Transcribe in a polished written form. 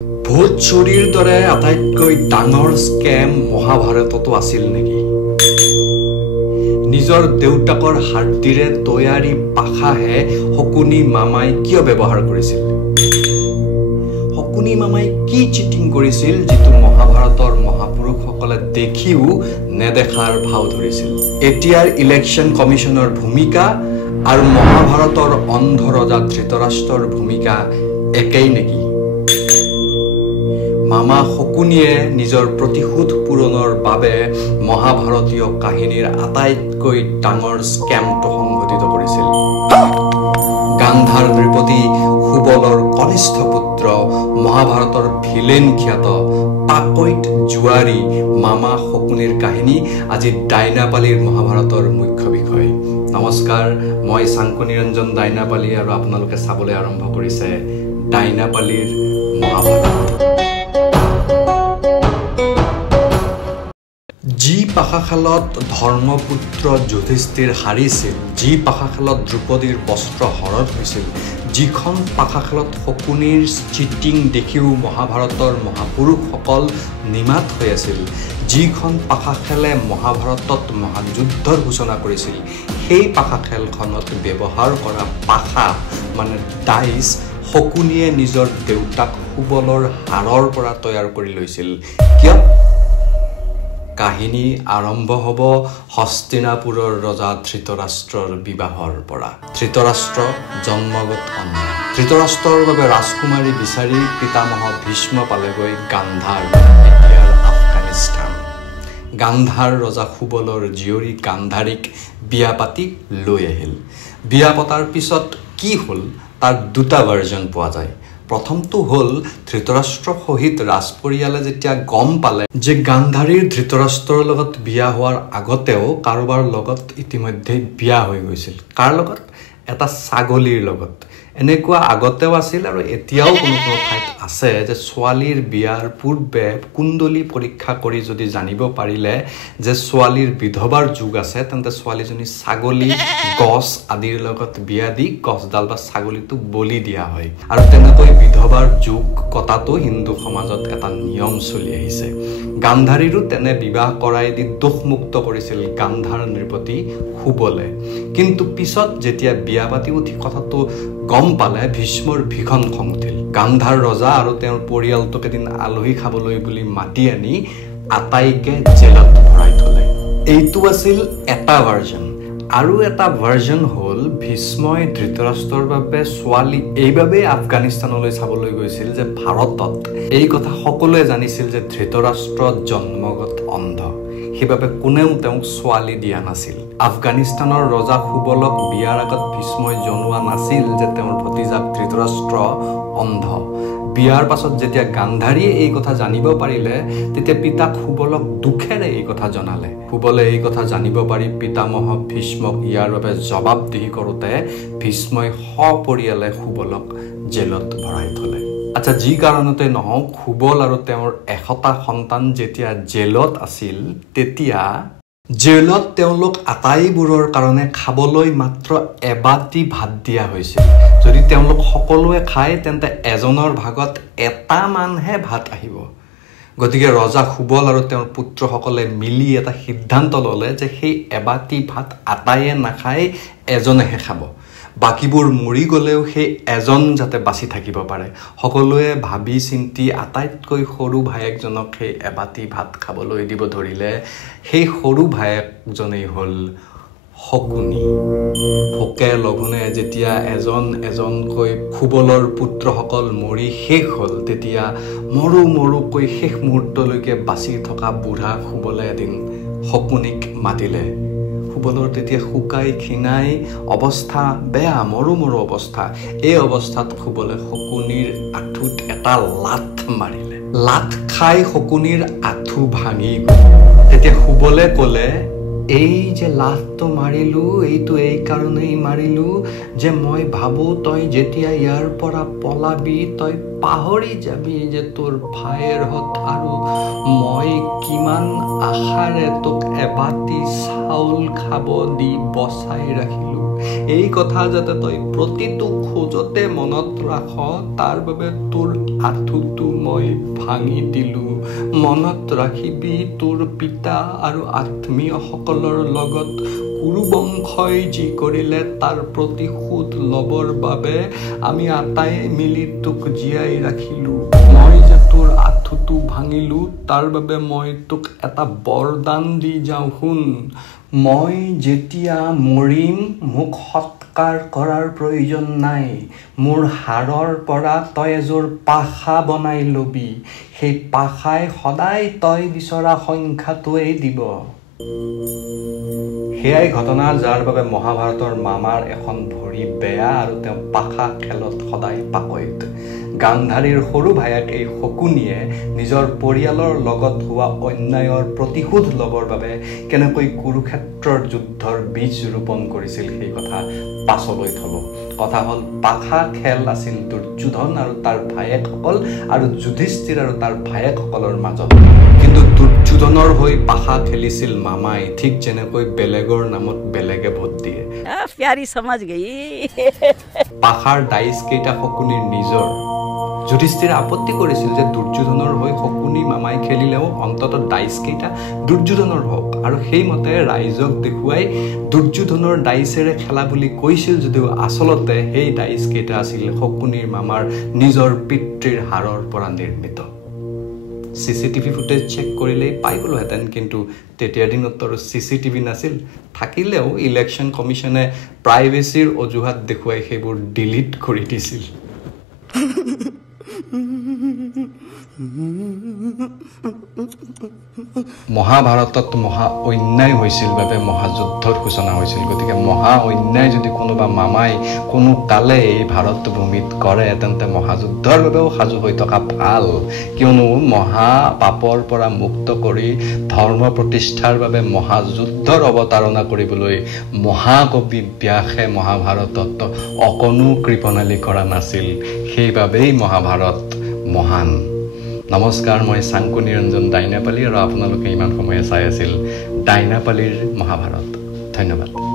ভূত চুৰিৰ দৰে আটাইতকৈ ডাঙৰ স্কেম মহাভাৰততো আছিল নেকি? নিজৰ দেউতাকৰ হাড়দিৰে তৈয়াৰী পাখাহে শকুনি মামাই কিয় ব্যৱহাৰ কৰিছিল? শকুনি মামাই কি চিটিং কৰিছিল যিটো মহাভাৰতৰ মহাপুৰুষসকলে দেখিও নেদেখাৰ ভাও ধৰিছিল? এতিয়াৰ ইলেকশ্যন কমিশনৰ ভূমিকা আৰু মহাভাৰতৰ অন্ধ ৰজা ধৃতৰাষ্ট্ৰৰ ভূমিকা একেই নেকি? মামা শকুনিয়ে নিজৰ প্ৰতিশোধ পূৰণৰ বাবে মহাভাৰতীয় কাহিনীৰ আটাইতকৈ ডাঙৰ স্কেমটো সংঘটিত কৰিছিল। গান্ধাৰ নৃপতি সুবলৰ কনিষ্ঠ পুত্ৰ মহাভাৰতৰ ভিলেন খ্যাত পাকৈত জুৱাৰী মামা শকুনিৰ কাহিনী আজি ডাইনাপালীৰ মহাভাৰতৰ মুখ্য বিষয়। নমস্কাৰ, মই চাংকু নিৰঞ্জন ডাইনাপালী আৰু আপোনালোকে চাবলৈ আৰম্ভ কৰিছে ডাইনাপালীৰ মহাভাৰত। যি পাশাশালত ধৰ্মপুত্ৰ যুধিষ্ঠিৰ হাৰিছিল, যি পাশাশালত দ্ৰৌপদীৰ বস্ত্ৰ হৰণ হৈছিল, যিখন পাশাশালত শকুনিৰ চিটিং দেখিও মহাভাৰতৰ মহাপুৰুষসকল নিমাত হৈ আছিল, যিখন পাশাখেলে মহাভাৰতত মহাযুদ্ধৰ সূচনা কৰিছিল, সেই পাশাখেলখনত ব্যৱহাৰ কৰা পাশা মানে ডাইচ শকুনিয়ে নিজৰ দেউতাক সুবলৰ হাড়ৰ পৰা তৈয়াৰ কৰি লৈছিল। কিয়? কাহিনী আৰম্ভ হ'ব হস্তিনাপুৰৰ ৰজা ধৃতৰাষ্ট্ৰৰ বিবাহৰ পৰা। ধৃতৰাষ্ট্ৰ জন্মগত অন্ধ। ধৃতৰাষ্ট্ৰৰ বাবে ৰাজকুমাৰী বিচাৰি পিতামহ ভীষ্ম পালেগৈ গান্ধাৰ, এতিয়াৰ আফগানিস্তান। গান্ধাৰ ৰজা সুবলৰ জীয়ৰী গান্ধাৰীক বিয়া পাতি লৈ আহিল। বিয়া পতাৰ পিছত কি হ'ল তাৰ দুটা ভাৰ্জন পোৱা যায়। প্ৰথমটো হ'ল ধৃতৰাষ্ট্ৰ সহিত ৰাজপৰিয়ালে যেতিয়া গম পালে যে গান্ধাৰীৰ ধৃতৰাষ্ট্ৰৰ লগত বিয়া হোৱাৰ আগতেও কাৰোবাৰ লগত ইতিমধ্যে বিয়া হৈ গৈছিল। কাৰ লগত? এটা ছাগলীৰ লগত। এনেকুৱা আগতেও আছিল আৰু এতিয়াও কোনো কোনো ঠাইত আছে যে ছোৱালীৰ বিয়াৰ পূৰ্বে কুণ্ডলী পৰীক্ষা কৰি যদি জানিব পাৰিলে যে ছোৱালীৰ বিধৱাৰ যুগ আছে, তেন্তে ছোৱালীজনী ছাগলী, গছ আদিৰ লগত বিয়া দি গছডাল বা ছাগলীটো বলি দিয়া হয়। আৰু তেনেকৈ বিধৱাৰ যুগ কটাটো হিন্দু সমাজত এটা নিয়ম চলি আহিছে। গান্ধাৰীৰো তেনে বিবাহ কৰাই দি দোষমুক্ত কৰিছিল গান্ধাৰ নৃপতি সুবলে। কিন্তু পিছত যেতিয়া বিয়া পাতি উঠি কথাটো গম পালে ভীষ্মৰ ভীষণ খং উঠিল। গান্ধাৰ ৰজা আৰু তেওঁৰ পৰিয়ালটোক এদিন আলহী খাবলৈ বুলি মাতি আনি আটাইকে জেলত ভৰাই থলে। এইটো আছিল এটা ভাৰ্জন। আৰু এটা ভাৰ্জন হ'ল ভীষ্মই ধৃতৰাষ্ট্ৰৰ বাবে ছোৱালী এইবাবেই আফগানিস্তানলৈ চাবলৈ গৈছিল যে ভাৰতত এই কথা সকলোৱে জানিছিল যে ধৃতৰাষ্ট্ৰ জন্মগত অন্ধ। সেইবাবে কোনেও তেওঁক ছোৱালী দিয়া নাছিল। আফগানিস্তানৰ ৰজা সুবলক বিয়াৰ আগত ভীষ্মই জনোৱা নাছিল যে তেওঁৰ ভতিজাক ধৃতৰাষ্ট্ৰ অন্ধ। বিয়াৰ পাছত যেতিয়া গান্ধাৰীয়ে এই কথা জানিব পাৰিলে, তেতিয়া পিতাক সুবলক দুখেৰে এই কথা জনালে। সুবলে এই কথা জানিব পাৰি পিতামহ ভীষ্মক ইয়াৰ বাবে জবাবদিহি কৰোঁতে ভীষ্মই সপৰিয়ালে সুবলক জেলত ভৰাই থলে। আচ্ছা, যি কাৰণতে নহওক সুবল আৰু তেওঁৰ 100টা সন্তান যেতিয়া জেলত আছিল, তেতিয়া জেলত তেওঁলোক আটাইবোৰৰ কাৰণে খাবলৈ মাত্ৰ এবাটি ভাত দিয়া হৈছিল। যদি তেওঁলোক সকলোৱে খায় তেন্তে এজনৰ ভাগত এটামানহে ভাত আহিব। গতিকে ৰজা সুবল আৰু তেওঁৰ পুত্ৰসকলে মিলি এটা সিদ্ধান্ত ল'লে যে সেই এবাটি ভাত আটাইয়ে নাখায়, এজনেহে খাব। বাকীবোৰ মৰি গ'লেও সেই এজন যাতে বাচি থাকিব পাৰে। সকলোৱে ভাবি চিন্তি আটাইতকৈ সৰু ভায়েকজনক সেই এবাটি ভাত খাবলৈ দিব ধৰিলে। সেই সৰু ভায়েকজনেই হ'ল শকুনি। ভোকে লঘোণে যেতিয়া এজন এজনকৈ সুবলৰ পুত্ৰসকল মৰি শেষ হ'ল, তেতিয়া মৰো মৰোকৈ শেষ মুহূৰ্তলৈকে বাচি থকা বুঢ়া সুবলে এদিন শকুনিক মাতিলে। সুবলৰ তেতিয়া শুকাই ক্ষীণাই অৱস্থা বেয়া, মৰো মৰো অৱস্থা। এই অৱস্থাত সুবলে শকুনিৰ আঁঠুত এটা লাথ মাৰিলে। লাথ খাই শকুনিৰ আঁঠু ভাঙি গ'ল। তেতিয়া সুবলে ক'লে, এই যে লাথটো মাৰিলো, এইটো এই কাৰণেই মাৰিলো যে মই ভাবোঁ তই যেতিয়া ইয়াৰ পৰা পলাবি তই পাহৰি যাবি যে তোৰ ভাইৰ হত আৰু মই কিমান আশাৰে তোক এবাটি চাউল খাব দি বচাই ৰাখিলো। এই কথা যাতে তই প্ৰতিটো খোজতে মনত ৰাখ তাৰ বাবে তোৰ আঁঠুটো মই ভাঙি দিলো মনত ৰাখিবি তোৰ পিতা আৰু আত্মীয়সকলৰ লগত কুৰুবংশই যি কৰিলে তাৰ প্ৰতিশোধ ল'বৰ বাবে আমি আটাই মিলি তোক জীয়াই ৰাখিলো মই যে তোৰ আঁঠুটো ভাঙিলো তাৰ বাবে মই তোক এটা বৰদান দি যাওঁ শুন মই যেতিয়া মৰিম মোক সৎকাৰ কৰাৰ প্ৰয়োজন নাই মোৰ হাড়ৰ পৰা তই এযোৰ পাখা বনাই লবি সেই পাখাই সদায় তই বিচৰা সংখ্যাটোৱেই দিব সেয়াই ঘটনা যাৰ বাবে মহাভাৰতৰ মামাৰ এখন ভৰি বেয়া আৰু তেওঁ পাখা খেলত সদায় পাকৈত গান্ধাৰীৰ সৰু ভায়েক এই শকুনিয়ে নিজৰ পৰিয়ালৰ লগত হোৱা অন্যায়ৰ প্ৰতিশোধ ল'বৰ বাবে কেনেকৈ কুৰুক্ষেত্ৰৰ যুদ্ধৰ বীজ ৰোপণ কৰিছিল সেই কথা পাছলৈ থলো কথা হ'ল পাখা খেল আছিল দুৰ্যোধন আৰু তাৰ ভায়েকসকল আৰু যুধিষ্ঠিৰ আৰু তাৰ ভায়েকসকলৰ মাজত কিন্তু দুৰ্যোধনৰ হৈ পাখা খেলিছিল মামাই ঠিক যেনেকৈ বেলেগৰ নামত বেলেগে ভোট দিয়ে প্যাৰি সমাজ গই পাখাৰ ডাইচ কেইটা শকুনিৰ নিজৰ যুধিষ্ঠিৰে আপত্তি কৰিছিল যে দুৰ্যোধনৰ হৈ শকুনি মামাই খেলিলেও অন্ততঃ ডাইচ কেইটা দুৰ্যোধনৰ হওক আৰু সেইমতে ৰাইজক দেখুৱাই দুৰ্যোধনৰ ডাইচেৰে খেলা বুলি কৈছিল যদিও আচলতে সেই ডাইচ কেইটা আছিল শকুনিৰ মামাৰ নিজৰ পিতৃৰ হাড়ৰ পৰা নিৰ্মিত চিচিটিভি ফুটেজ চেক কৰিলেই পাই গলোহেঁতেন কিন্তু তেতিয়াৰ দিনত আৰু চিচিটিভি নাছিল থাকিলেও ইলেকশ্যন কমিশ্যনে প্ৰাইভেচিৰ অজুহাত দেখুৱাই সেইবোৰ ডিলিট কৰি দিছিল মহাভাৰতত মহা অন্যায় হৈছিল বাবে মহাযুদ্ধৰ সূচনা হৈছিল গতিকে মহা অন্যায় যদি কোনোবা মামাই কোনো কালে এই ভাৰত ভূমিত কৰে তেন্তে মহাযুদ্ধৰ বাবেও সাজু হৈ থকা ভাল কিয়নো মহা পাপৰ পৰা মুক্ত কৰি ধৰ্ম প্ৰতিষ্ঠাৰ বাবে মহাযুদ্ধৰ অৱতাৰণা কৰিবলৈ মহাকবি ব্যাসে মহাভাৰতত অকণো কৃপণালি কৰা নাছিল সেইবাবেই মহাভাৰত মহান নমস্কাৰ মই চাংকু নিৰঞ্জন ডাইনাপালি আৰু আপোনালোকে ইমান সময়ে চাই আছিল ডাইনাপালিৰ মহাভাৰত ধন্যবাদ